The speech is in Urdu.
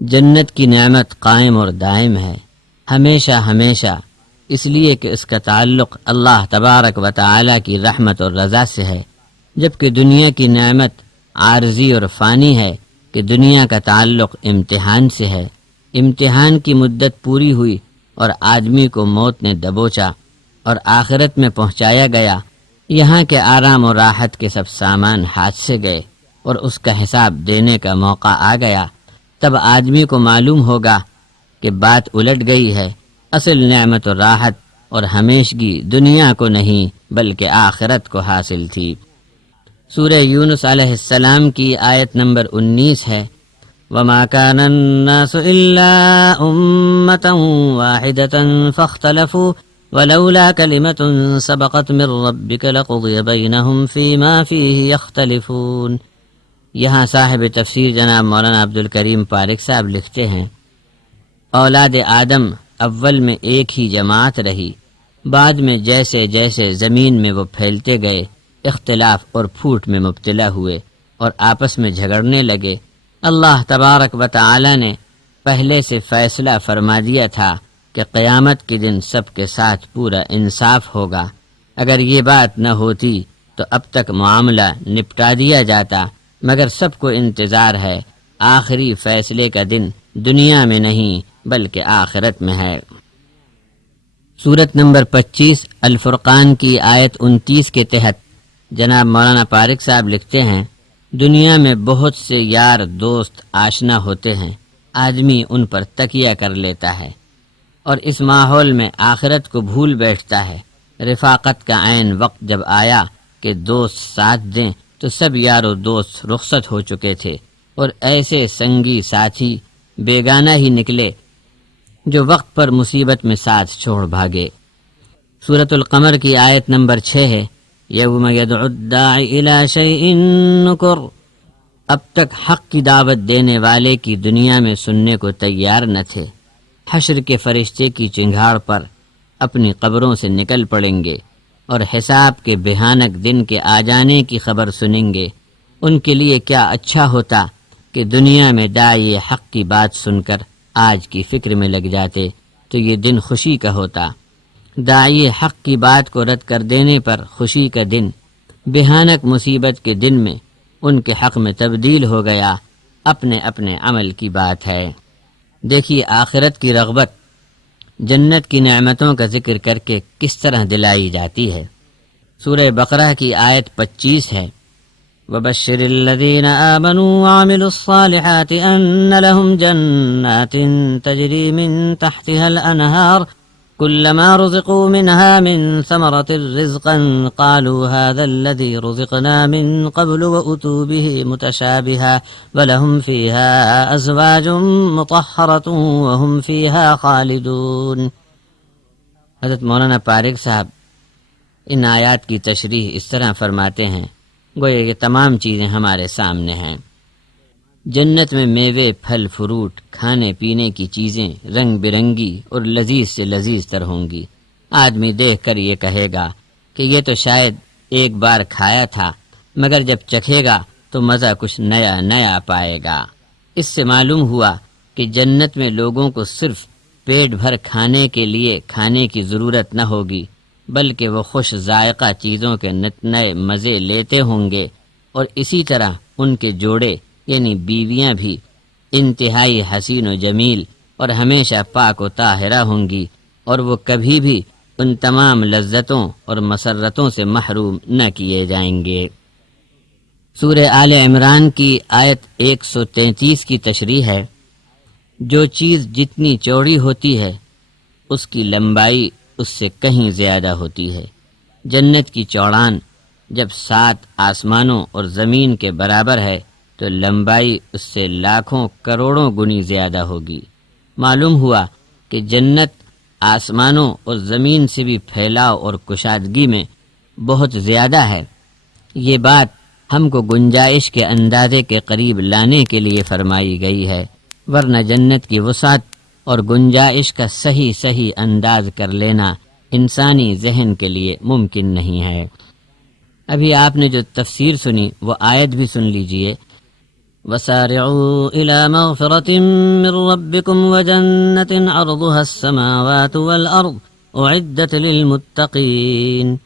جنت کی نعمت قائم اور دائم ہے، ہمیشہ ہمیشہ، اس لیے کہ اس کا تعلق اللہ تبارک و تعالی کی رحمت اور رضا سے ہے، جبکہ دنیا کی نعمت عارضی اور فانی ہے کہ دنیا کا تعلق امتحان سے ہے۔ امتحان کی مدت پوری ہوئی اور آدمی کو موت نے دبوچا اور آخرت میں پہنچایا گیا، یہاں کے آرام و راحت کے سب سامان ہاتھ سے گئے اور اس کا حساب دینے کا موقع آ گیا، تب آدمی کو معلوم ہوگا کہ بات الٹ گئی ہے، اصل نعمت و راحت اور ہمیشگی دنیا کو نہیں بلکہ آخرت کو حاصل تھی۔ سورہ یونس علیہ السلام کی آیت نمبر 19 ہے، وَمَا كَانَ النَّاسُ إِلَّا أُمَّةً وَاحِدَةً فَاخْتَلَفُوا وَلَوْلَا كَلِمَةٌ سَبَقَتْ مِن رَّبِّكَ لَقُضِيَ بَيْنَهُمْ فِيمَا فِيهِ يَخْتَلِفُونَ۔ یہاں صاحب تفسیر جناب مولانا عبدالکریم پارک صاحب لکھتے ہیں، اولاد آدم اول میں ایک ہی جماعت رہی، بعد میں جیسے جیسے زمین میں وہ پھیلتے گئے، اختلاف اور پھوٹ میں مبتلا ہوئے اور آپس میں جھگڑنے لگے۔ اللہ تبارک و تعالی نے پہلے سے فیصلہ فرما دیا تھا کہ قیامت کے دن سب کے ساتھ پورا انصاف ہوگا۔ اگر یہ بات نہ ہوتی تو اب تک معاملہ نپٹا دیا جاتا، مگر سب کو انتظار ہے، آخری فیصلے کا دن دنیا میں نہیں بلکہ آخرت میں ہے۔ سورت نمبر 25 الفرقان کی آیت 29 کے تحت جناب مولانا پارک صاحب لکھتے ہیں، دنیا میں بہت سے یار دوست آشنا ہوتے ہیں، آدمی ان پر تکیہ کر لیتا ہے اور اس ماحول میں آخرت کو بھول بیٹھتا ہے۔ رفاقت کا عین وقت جب آیا کہ دوست ساتھ دیں تو سب یار و دوست رخصت ہو چکے تھے اور ایسے سنگی ساتھی بیگانہ ہی نکلے جو وقت پر مصیبت میں ساتھ چھوڑ بھاگے۔ سورۃ القمر کی آیت نمبر 6 ہے، یوم یدعو الداعی الی شیء نکر۔ اب تک حق کی دعوت دینے والے کی دنیا میں سننے کو تیار نہ تھے، حشر کے فرشتے کی چنگھاڑ پر اپنی قبروں سے نکل پڑیں گے اور حساب کے بھیانک دن کے آ جانے کی خبر سنیں گے۔ ان کے لیے کیا اچھا ہوتا کہ دنیا میں داعی حق کی بات سن کر آج کی فکر میں لگ جاتے تو یہ دن خوشی کا ہوتا۔ داعی حق کی بات کو رد کر دینے پر خوشی کا دن بھیانک مصیبت کے دن میں ان کے حق میں تبدیل ہو گیا۔ اپنے اپنے عمل کی بات ہے۔ دیکھیے آخرت کی رغبت جنت کی نعمتوں کا ذکر کر کے کس طرح دلائی جاتی ہے۔ سورہ بقرہ کی آیت 25 ہے، وَبَشِّرِ الَّذِينَ آمَنُوا وَعَمِلُوا الصَّالِحَاتِ أَنَّ لَهُمْ جَنَّاتٍ تَجْرِي مِن تَحْتِهَا الْأَنْهَارُ كُلَّمَا رُزِقُوا مِنْهَا مِن ثَمَرَةٍ رِزْقًا قَالُوا هَذَا الَّذِي رُزِقْنَا مِن قَبْلُ وَأُتُوا بِهِ مُتَشَابِهًا وَلَهُمْ فِيهَا أَزْوَاجٌ مُطَهَّرَةٌ وَهُمْ فِيهَا خَالِدُونَ۔ حضرت مولانا پارک صاحب ان آیات کی تشریح اس طرح فرماتے ہیں، گویا یہ تمام چیزیں ہمارے سامنے ہیں۔ جنت میں میوے، پھل، فروٹ، کھانے پینے کی چیزیں رنگ برنگی اور لذیذ سے لذیذ تر ہوں گی۔ آدمی دیکھ کر یہ کہے گا کہ یہ تو شاید ایک بار کھایا تھا، مگر جب چکھے گا تو مزہ کچھ نیا نیا پائے گا۔ اس سے معلوم ہوا کہ جنت میں لوگوں کو صرف پیٹ بھر کھانے کے لیے کھانے کی ضرورت نہ ہوگی، بلکہ وہ خوش ذائقہ چیزوں کے نئے مزے لیتے ہوں گے، اور اسی طرح ان کے جوڑے یعنی بیویاں بھی انتہائی حسین و جمیل اور ہمیشہ پاک و طاہرہ ہوں گی، اور وہ کبھی بھی ان تمام لذتوں اور مسرتوں سے محروم نہ کیے جائیں گے۔ سورہ آل عمران کی آیت 133 کی تشریح ہے، جو چیز جتنی چوڑی ہوتی ہے اس کی لمبائی اس سے کہیں زیادہ ہوتی ہے۔ جنت کی چوڑان جب 7 آسمانوں اور زمین کے برابر ہے تو لمبائی اس سے لاکھوں کروڑوں گنی زیادہ ہوگی۔ معلوم ہوا کہ جنت آسمانوں اور زمین سے بھی پھیلاؤ اور کشادگی میں بہت زیادہ ہے۔ یہ بات ہم کو گنجائش کے اندازے کے قریب لانے کے لیے فرمائی گئی ہے، ورنہ جنت کی وسعت اور گنجائش کا صحیح انداز کر لینا انسانی ذہن کے لیے ممکن نہیں ہے۔ ابھی آپ نے جو تفسیر سنی وہ آیت بھی سن لیجئے، وسارعوا إلى مغفرة من ربكم وجنة عرضها السماوات والأرض أعدت للمتقين